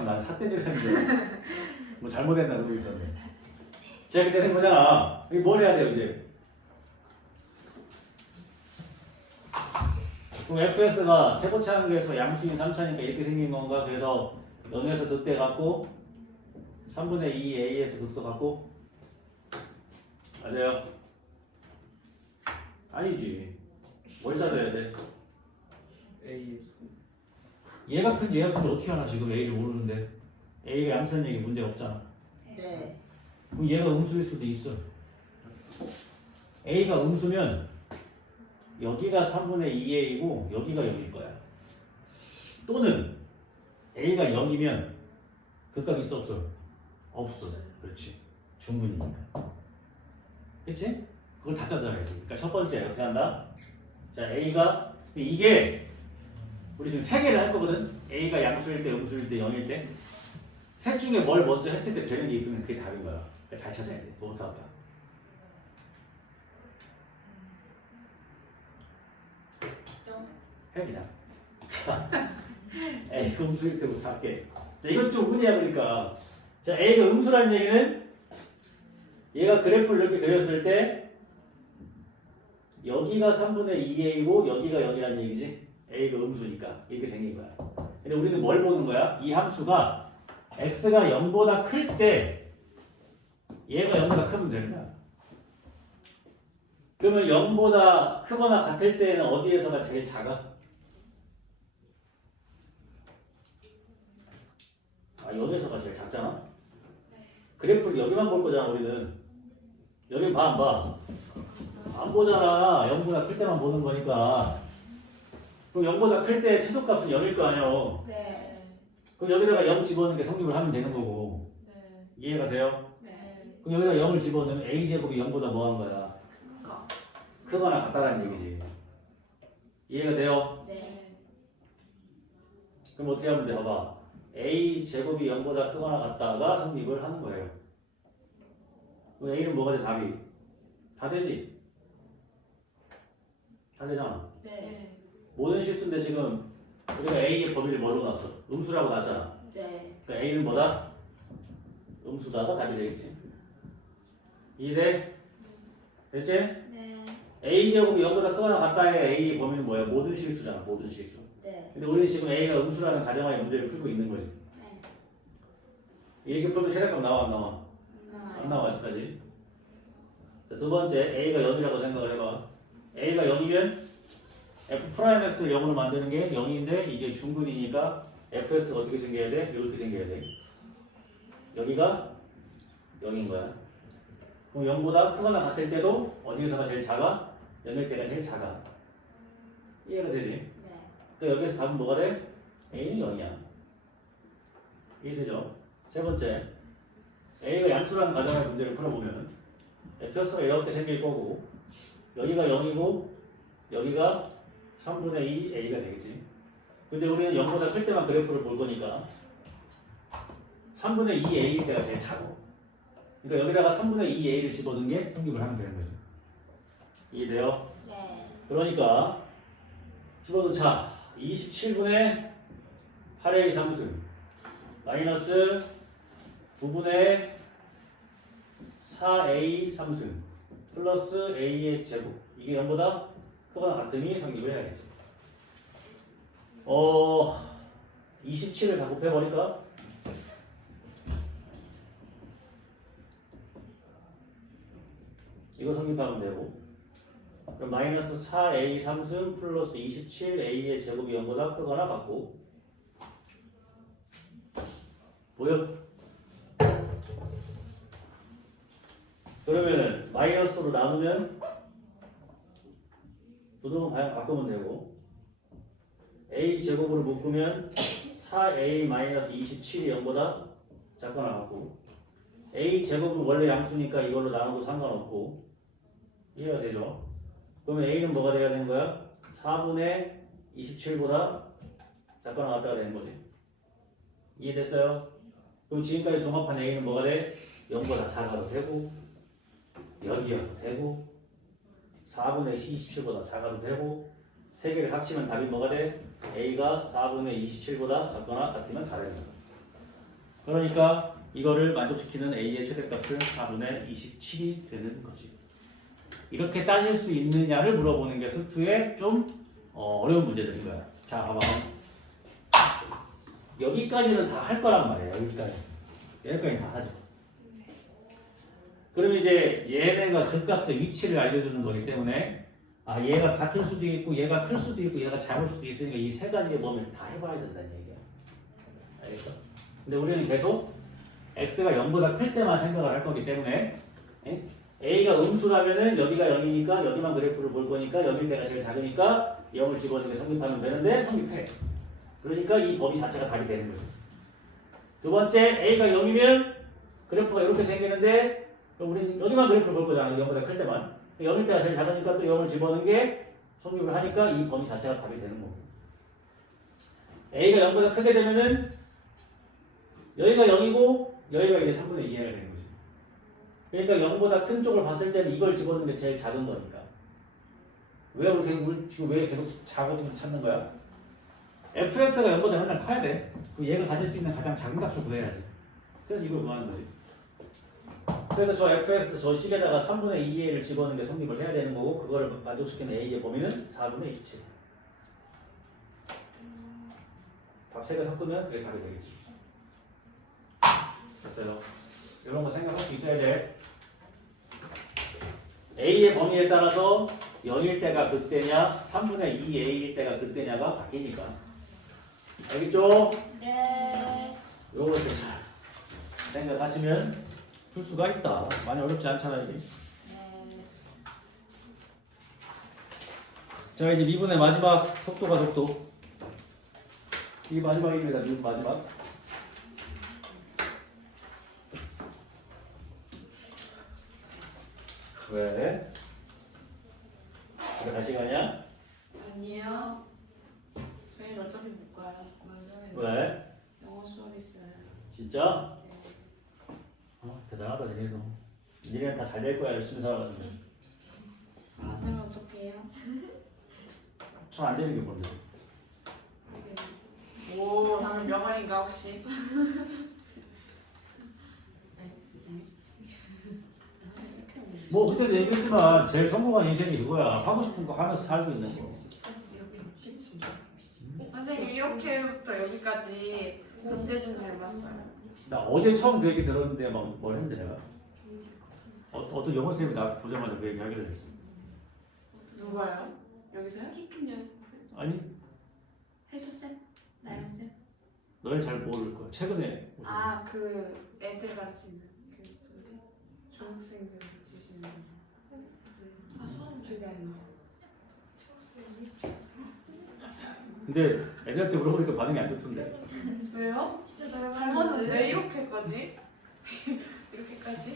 난 삿대질하는 줄. 뭐 잘못했나 그러고 있었네. 자, 이렇게 되는 거잖아. 이게 뭘 해야 돼요 이제? 그럼 fx가 최고치 한계에서 양수인 3차니까 이렇게 생긴 건가? 그래서 0에서 극대 갖고 3분의 2 a에서 극소 갖고 맞아요? 아니지. 뭘 따져야 돼? A 얘가 큰지 얘가 큰지 어떻게 하나 지금 a를 모르는데 a가 양수는 얘기 문제 없잖아. 네. 그럼 얘가 음수일 수도 있어. a가 음수면 여기가 3분의 2a이고 여기가 0일 거야. 또는 a가 0이면 극값 있어 없어? 없어. 그렇지. 중분이니까. 그치? 그걸 다 짜져야지. 그러니까 첫 번째 어떻게 한다? 자, a가 이게 우리 지금 세 개를 할 거거든. a가 양수일 때, 음수일 때, 0일 때. 셋 중에 뭘 먼저 했을 때 되는 게 있으면 그게 답인 거야. 그러니까 잘 찾아야 돼. 뭐부터 할까? 해 그냥. A가 음수일 때부터 할게. 이건 좀 운이야 그러니까. 자, A가 음수라는 얘기는 얘가 그래프를 이렇게 그렸을 때 여기가 3분의 2a이고 여기가 0이라는 얘기지. A가 음수니까 이렇게 생긴 거야. 근데 우리는 뭘 보는 거야? 이 함수가 x가 0보다 클 때 얘가 0보다 크면 되는 거야. 그러면 0보다 크거나 같을 때는 어디에서가 제일 작아? 여기서가 제일 작잖아? 그래프를 여기만 볼 거잖아 우리는. 여기 봐 안 봐? 안 보잖아. 0보다 클 때만 보는 거니까. 그럼 0보다 클 때 최소값은 0일 거 아니야. 네. 그럼 여기다가 0 집어넣는 게 성립을 하면 되는 거고. 네. 이해가 돼요? 네. 그럼 여기다 0을 집어넣으면 a제곱이 0보다 뭐 한 거야? 크거나 같다라는 얘기지. 이해가 돼요? 네. 그럼 어떻게 하면 돼? 봐봐. a제곱이 0보다 크거나 같다가 성립을 하는 거예요. 그럼 a는 뭐가 돼? 답이? 다 되지? 다 되잖아. 네. 모든 실수인데 지금 우리가 a의 범위를 뭘로 놨어? 음수라고 놨잖아. 네. 그러니까 a는 뭐다? 음수다가 답이 되겠지. 이해? 됐지? 네. a제곱이 0보다 크거나 같다의 a의 범위는 뭐야? 모든 실수잖아. 모든 실수. 네. 근데 우리는 지금 a가 음수라는 가정하에 문제를 풀고 있는 거지. 네. 이렇게 풀면 최대값 나와 안 나와? 안 나와 아직까지. 자, 두 번째 a가 0이라고 생각을 해봐. a가 0이면 f'x를 0으로 만드는 게 0인데 이게 중근이니까 fx가 어떻게 생겨야 돼? 이렇게 생겨야 돼. 여기가 0인 거야. 그럼 0보다 크거나 같을 때도 어디에서가 제일 작아? 0일 때가 제일 작아. 이해가 되지? 네. 그러니까 여기서 답은 뭐가 돼? a는 0이야. 이해되죠? 세 번째 a가 양수라는 가정의 문제를 풀어보면 fx가 이렇게 생길 거고 여기가 0이고 여기가 3분의 2 a가 되겠지. 근데 우리는 0보다 클 때만 그래프를 볼 거니까 3분의 2 a일 때가 제일 작고 그러니까 여기다가 3분의 2 a를 집어넣은 게 성립을 하면 되는 거죠. 이해돼요? 네. 그러니까 집어넣자. 27분의 8a 3승 마이너스 9분의 4a 3승 플러스 a의 제곱 이게 0보다 크거나 같으니 성립을 해야겠지. 27을 다 곱해버릴까? 이거 성립하면 되고 그럼 마이너스 4a 3승 플러스 27a의 제곱이 0보다 크거나 같고 보여? 그러면은 마이너스로 나누면 부등은 방향 바꾸면 되고 a 제곱으로 묶으면 4a 마이너스 27이 0보다 작거나 같고 a 제곱은 원래 양수니까 이걸로 나눠도 상관없고 이해가 되죠? 그러면 a는 뭐가 돼야 되는 거야? 4분의 27보다 작거나 같다가 되는 거지. 이해됐어요? 그럼 지금까지 종합한 a는 뭐가 돼? 0보다 작아도 되고 여기여도 되고 4분의 27보다 작아도 되고 세 개를 합치면 답이 뭐가 돼? a가 4분의 27보다 작거나 같으면 다 되는 거야. 그러니까 이거를 만족시키는 A의 최대값은 4분의 27이 되는 거지. 이렇게 따질 수 있느냐를 물어보는 게 수투의 좀 어려운 문제들인 거야. 자, 봐봐. 여기까지는 다 할 거란 말이야. 여기까지 다 하죠. 그러면 이제 얘네가 그 값의 위치를 알려주는 거기 때문에 얘가 같을 수도 있고 얘가 클 수도 있고 얘가 작을 수도 있으니까 이 세 가지의 범위를 다 해봐야 된다는 얘기야. 알겠어? 근데 우리는 계속 x가 0보다 클 때만 생각을 할 거기 때문에 a가 음수라면은 여기가 0이니까 여기만 그래프를 볼 거니까 0일 때가 제일 작으니까 0을 집어넣는 게 성립하면 되는데 성립해. 그러니까 이 범위 자체가 답이 되는 거죠. 두 번째, a가 0이면 그래프가 이렇게 생기는데 우리는 여기만 그래프를 볼 거잖아. 0보다 클 때만. 0일 때가 제일 작으니까 또 0을 집어넣는 게 성립을 하니까 이 범위 자체가 답이 되는 거고. a가 0보다 크게 되면은 여기가 0이고 여기가 이제 3분의 2해가 되는 거지. 그러니까 0보다 큰 쪽을 봤을 때는 이걸 집어넣는 게 제일 작은 거니까. 우리 지금 왜 계속 작은 찾는 거야? fx가 0보다 항상 커야 돼. 그 얘가 가질 수 있는 가장 작은 값을 구해야지. 그래서 이걸 구하는 거지. 그래서 저 fx 저 식에다가 3분의 2a를 집어넣는 게 성립을 해야 되는 거고 그거를 만족시키는 a의 범위는 4분의 27. 답 3개 섞으면 그게 답이 되겠지. 됐어요. 이런 거 생각할 수 있어야 돼. a의 범위에 따라서 0일 때가 그때냐 3분의 2a일 때가 그때냐가 바뀌니까. 알겠죠? 네. 요거 잘 생각하시면 풀 수가 있다. 많이 어렵지 않잖아 이게. 네. 자 이제 미분의 마지막 속도가 속도. 이게 마지막입니다. 미분 마지막. 왜? 그래 갈 시간이야? 아니요. 저희 어차피 못 가요. 맞아요. 왜? 영어 수업 있어요. 진짜? 네. 대단하다 니네도. 니네는 다 잘 될 거야 열심히 살아가지고. 안 되면 어떡해요? 잘 안 되는 게 뭔데? 오, 방금 명언인가 혹시? 뭐 그때도 얘기했지만 제일 성공한 인생이 그거야. 하고 싶은 거 하면서 살고 있는 거. 그치. 선생님 이렇게부터 여기까지 전재준 닮았어요. 나 어제 처음 그 얘기 들었는데 막 뭘 했는데 내가 어떤 영어 선생님이 나 보자마자 그 얘기 하기로 했어. 누가요? 여기서요? 키큰 여학생. 아니 혜수쌤? 나영쌤? 너네 잘 모를 거야. 최근에 오신 아, 그 애들 가르치는 그 뭐지? 중학생들 가르치시는 선생. 아, 성함 기억이 안 나. 근데 애들한테 물어보니까 반응이 안 좋던데. 왜요? 진짜 닮았는데 이렇게까지? 이렇게까지?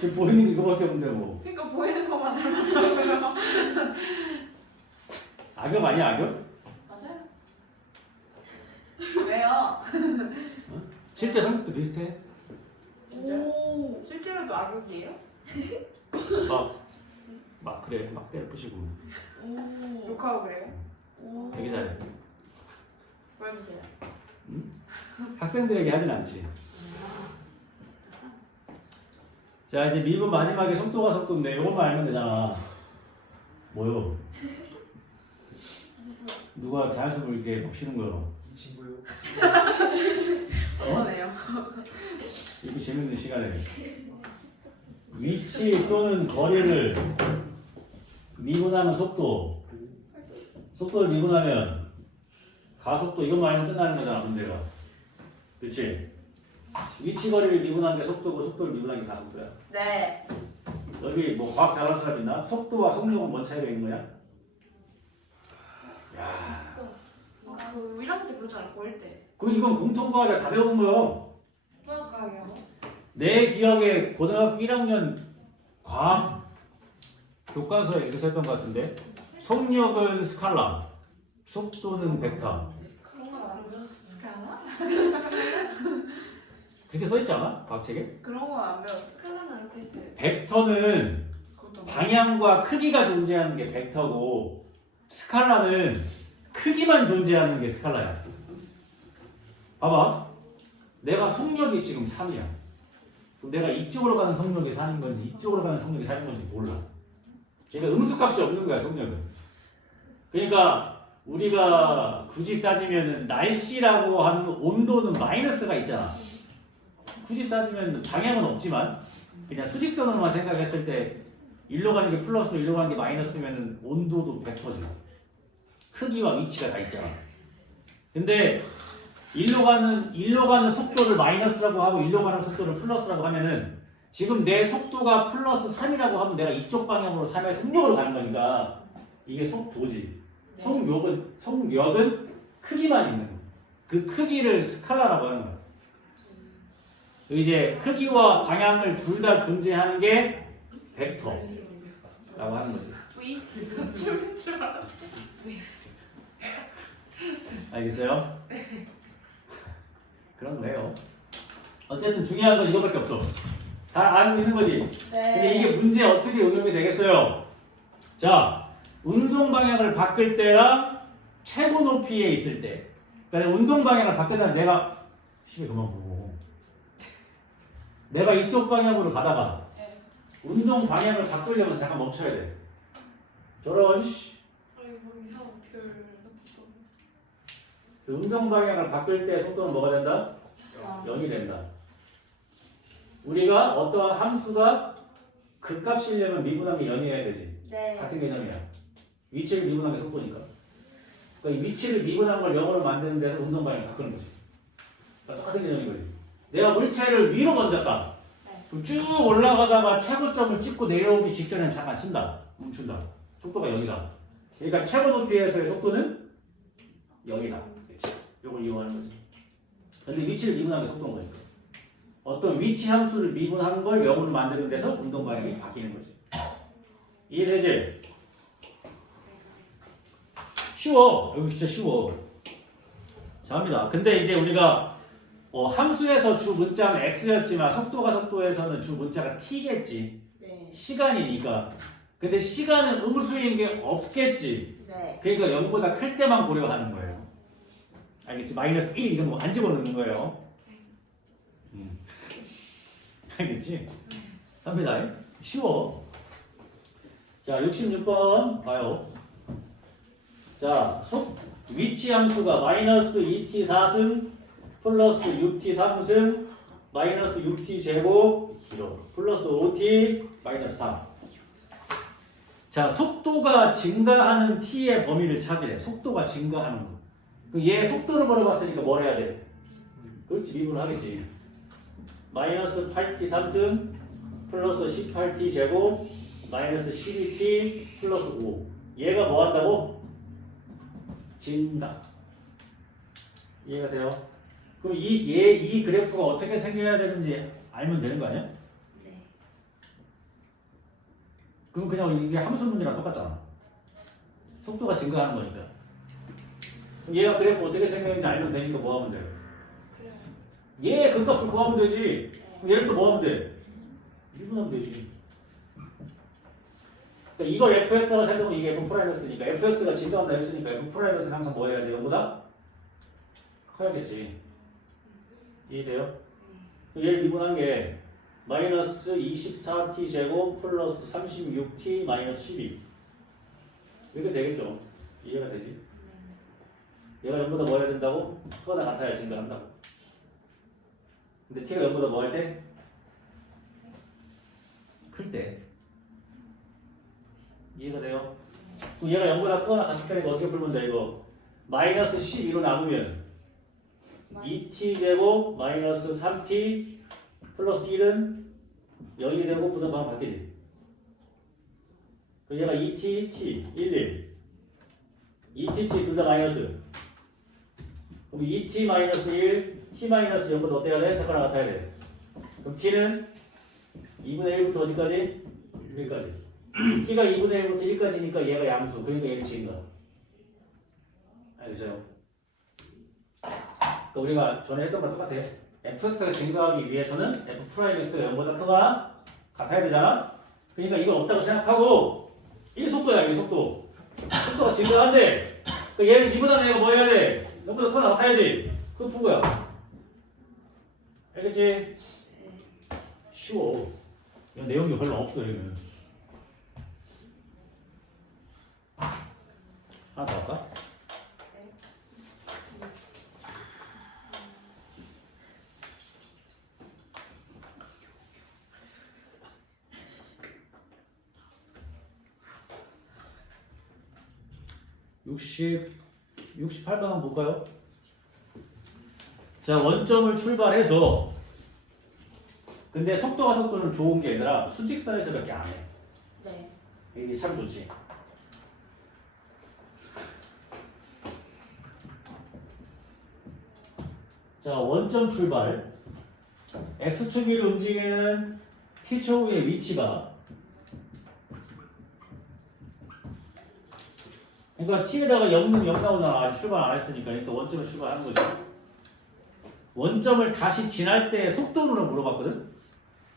지금 보이는 게 이거밖에 없는데 뭐. 그러니까 보이는 것만 닮았다고요. 악역 아니야 악역? 맞아요? 왜요? 실제 성격도 비슷해. 진짜? 오, 실제로도 악역이에요? 막 그래 막 때려 부시고 오, 욕하고 그래요? 오, 되게 잘해. 보여주세요. 학생들에게 하진 않지. 자 이제 미분 마지막에 속도가 속도인데 이것만 알면 되잖아. 뭐요? 누가 이렇게 한숨을 이렇게 막 쉬는 거요? 이 친구요. 어머네요. 이렇게 재밌는 시간에 위치 또는 거리를 미분하면 속도를 미분하면 가속도 이것만 알면 끝나는 거잖아 문제가. 그치? 위치 거리를 미분하는 게 속도고 속도를 미분하는 게 가속도야. 네. 여기 뭐 과학 잘하는 사람 있나? 속도와 속력은 뭔 차이가 있는 거야? 야, 그 1학년 때 배웠잖아, 고1 때. 이건 공통과학이야. 다 배운 거야. 수학과학이요? 내 기억에 고등학교 1학년 과학 교과서에 이렇게 썼던 것 같은데 속력은 스칼라, 속도는 벡터. 그런 건 안 배웠어. 스칼라? 그렇게 써있지 않아? 과학책에? 그런 건 안 배웠어. 스칼라는 안 써있어요. 벡터는 그것도 방향과 크기가 존재하는 게 벡터고 스칼라는 크기만 존재하는 게 스칼라야. 봐봐. 내가 속력이 지금 3이야. 그럼 내가 이쪽으로 가는 속력이 3인 건지 이쪽으로 가는 속력이 4인 건지 몰라. 그러니까 음수값이 없는 거야, 속력은. 그러니까 우리가 굳이 따지면 날씨라고 하는 온도는 마이너스가 있잖아. 굳이 따지면 방향은 없지만 그냥 수직선으로만 생각했을 때 일로 가는 게 플러스, 일로 가는 게 마이너스면 온도도 100%지. 크기와 위치가 다 있잖아. 근데 일로 가는 속도를 마이너스라고 하고 일로 가는 속도를 플러스라고 하면은 지금 내 속도가 플러스 3이라고 하면 내가 이쪽 방향으로 3의 속력으로 가는 거니까 이게 속도지. 속력은 크기만 있는 거. 그 크기를 스칼라라고 하는 거야. 이제 크기와 방향을 둘 다 존재하는 게 벡터라고 하는 거지. 줄 알았어. 알겠어요? 그런 거예요. 어쨌든 중요한 건 이거밖에 없어. 다 알고 있는 거지. 근데 이게 문제에 어떻게 응용이 되겠어요? 자, 운동 방향을 바꿀 때랑 최고 높이에 있을 때. 그러니까 운동 방향을 바꿀 때는 내가 시계 그만 보고 내가 이쪽 방향으로 가다가 운동 방향을 바꾸려면 잠깐 멈춰야 돼. 저런 이상한 별 같은 운동 방향을 바꿀 때 속도는 뭐가 된다? 0이 된다. 우리가 어떠한 함수가 극값이려면 미분한 게 0이어야 되지. 네. 같은 개념이야. 위치를 미분한 게 속도니까. 그러니까 이 위치를 미분한 걸 0으로 만드는 데서 운동 방향을 바꾸는 거지. 그러니까 똑같은 개념인 거지. 내가 물체를 위로 던졌다. 그럼 쭉 올라가다가 최고점을 찍고 내려오기 직전에 잠깐 쓴다. 멈춘다. 속도가 0이다. 그러니까 최고 높이에서의 속도는 0이다. 이걸 이용하는 거지. 근데 위치를 미분하는 게 속도인 거니까. 어떤 위치 함수를 미분하는 걸 0으로 만드는 데서 운동 방향이 바뀌는 거지. 이해되지? 쉬워. 이거 진짜 쉬워. 자, 합니다. 근데 이제 우리가 함수에서 주 문자는 x였지만 속도에서는 주 문자가 t겠지. 네. 시간이니까. 근데 시간은 음수인 게 없겠지. 네. 그러니까 0보다 클 때만 고려하는 거예요. 알겠지? 마이너스 1 이런 거 안 집어넣는 거예요. 알겠지? 합니다. 쉬워. 자, 66번 봐요. 자, 위치 함수가 마이너스 2t 4승 플러스 6t 3승 마이너스 6t 제곱 길어 플러스 5t 마이너스 3. 자, 속도가 증가하는 t의 범위를 찾으래. 속도가 증가하는 거. 얘 속도를 물어봤으니까 뭘 해야 돼? 그렇지, 미분을 하겠지. 마이너스 8t 3승 플러스 18t 제곱 마이너스 12t 플러스 5. 얘가 뭐 한다고? 증가. 이해가 돼요? 그럼 이 그래프가 어떻게 생겨야 되는지 알면 되는 거 아니야? 네. 그럼 그냥 이게 함수 문제랑 똑같잖아. 속도가 증가하는 거니까. 그럼 얘가 그래프 어떻게 생겼는지 알면 되니까 뭐 하면 돼요? 그래요. 얘 그 값을 구하면 되지. 네. 그럼 얘를 또 뭐 하면 돼? 미분하면 되지. 그러니까 이걸 fx라고 생각하면 이게 f 프라임x니까 fx가 증가한다 했으니까 f 프라임x는 항상 뭐 해야 돼? 0보다 커야겠지. 이해돼요? 얘를 미분한 게 마이너스 24t 제곱 플러스 36t 마이너스 12 이렇게 되겠죠? 이해가 되지? 얘가 0보다 뭐 해야 된다고? 크거나 같아야 증가한다고. 근데 t가 0보다 뭐 할 때? 클 때. 이해가 돼요? 그럼 얘가 0보다 크거나 같을 때니까 어떻게 풀면 돼 이거? 마이너스 12로 남으면 2t 제곱 마이너스 3t 플러스 1은 0이 되고 부등방 바뀌지. 그럼 얘가 2t, t, 1, 2t, t 둘 다 마이너스. 그럼 2t 마이너스 1, t 마이너스 0보다 어때야 돼? 색깔 같아야 돼. 그럼 t는 2분의 1부터 어디까지? 1까지. t가 2분의 1부터 1까지니까 얘가 양수. 그러니까 얘는 증가. 알겠어요? 그러니까 우리가 전에 했던 거랑 똑같아. fx가 증가하기 위해서는 f'x가 0보다 크거나 같아야 되잖아? 그러니까 이건 없다고 생각하고 이게 속도야, 이게 속도. 속도가 증가한데 그러니까 얘를 미분하는 애가 뭐 해야 돼? 0보다 크거나 같아야지. 그거 푼 거야. 알겠지? 네. 쉬워. 이거 내용이 별로 없어 여기는. 하나 더 할까? (68번) 한번 볼까요? 자, 원점을 출발해서 근데 속도는 좋은 게 아니라 수직선에서밖에 안 해. 네. 이게 참 좋지. 자, 원점 출발. x축 위로 움직이는 t초 후의 위치가 그러니까 t에다가 0는 0 나오잖아. 아직 출발 안 했으니까. 그러니까 원점을 출발하는 거죠. 원점을 다시 지날 때 속도를 물어봤거든.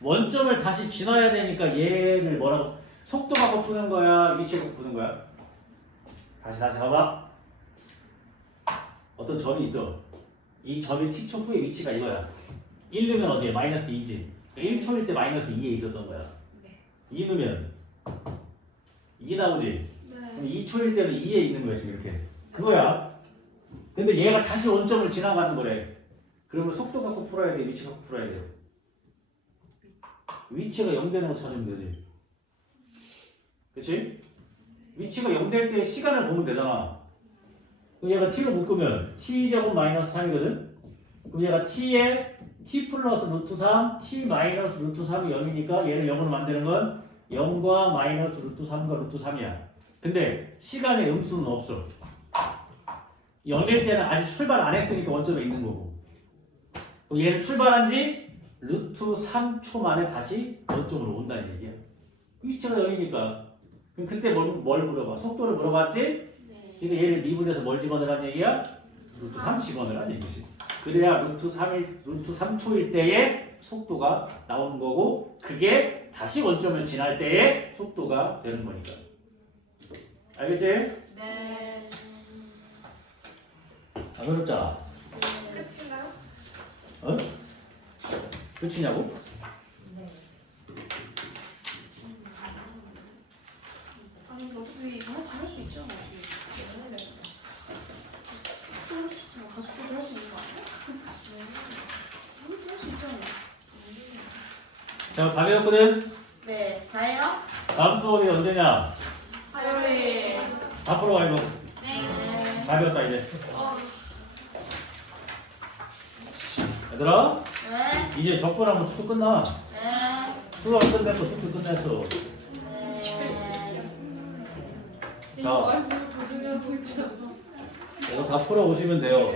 원점을 다시 지나야 되니까 얘를 뭐라고 속도 갖고 푸는 거야? 위치 갖고 푸는 거야? 다시 봐봐. 어떤 점이 있어. 이 점이 t초 후의 위치가 이거야. 1 넣으면 어디에? 마이너스 2지. 1초일 때 마이너스 2에 있었던 거야. 네. 2 넣으면 2 나오지? 네. 그럼 2초일 때는 2에 있는 거야 지금 이렇게. 그거야. 근데 얘가 다시 원점을 지나가는 거래. 그러면 속도 갖고 풀어야 돼? 위치 갖고 풀어야 돼? 위치가 0 되는 거 찾으면 되지. 그치? 위치가 0 될 때 시간을 보면 되잖아. 그럼 얘가 t로 묶으면 t제곱 마이너스 3이거든? 그럼 얘가 t에 t 플러스 루트 3, t 마이너스 루트 3이 0이니까 얘를 0으로 만드는 건 0과 마이너스 루트 3과 루트 3이야. 근데 시간의 음수는 없어. 0일 때는 아직 출발 안 했으니까 원점에 있는 거고. 그럼 얘는 출발한 지 루트 3초 만에 다시 원점으로 온다는 얘기야. 위치가 0이니까. 그럼 그때 뭘 물어봐? 속도를 물어봤지? 네. 그러니까 얘를 미분해서 뭘 집어넣으란 얘기야? 루트 3 집어넣으란 얘기지. 그래야 루트 3초일 때의 속도가 나오는 거고 그게 다시 원점을 지날 때의 속도가 되는 거니까. 알겠지? 네. 안 어렵잖아. 끝인가요? 어? 끝이냐고? 아니 어차피 다 할 수 있잖아. 할 수 있으면 가족들도 할 수 있는 거 아니야? 할 수 있잖아. 자, 다 배웠거든? 네. 다예요? 다음 수업이 언제냐? 화요일. 앞으로 와, 이거. 네. 다 배웠다, 이제. 얘들아, 네. 이제 적분하면 수트 끝나. 네. 수학 끝냈고 수트 끝냈어. 네. 자, 이거 다 풀어오시면 돼요.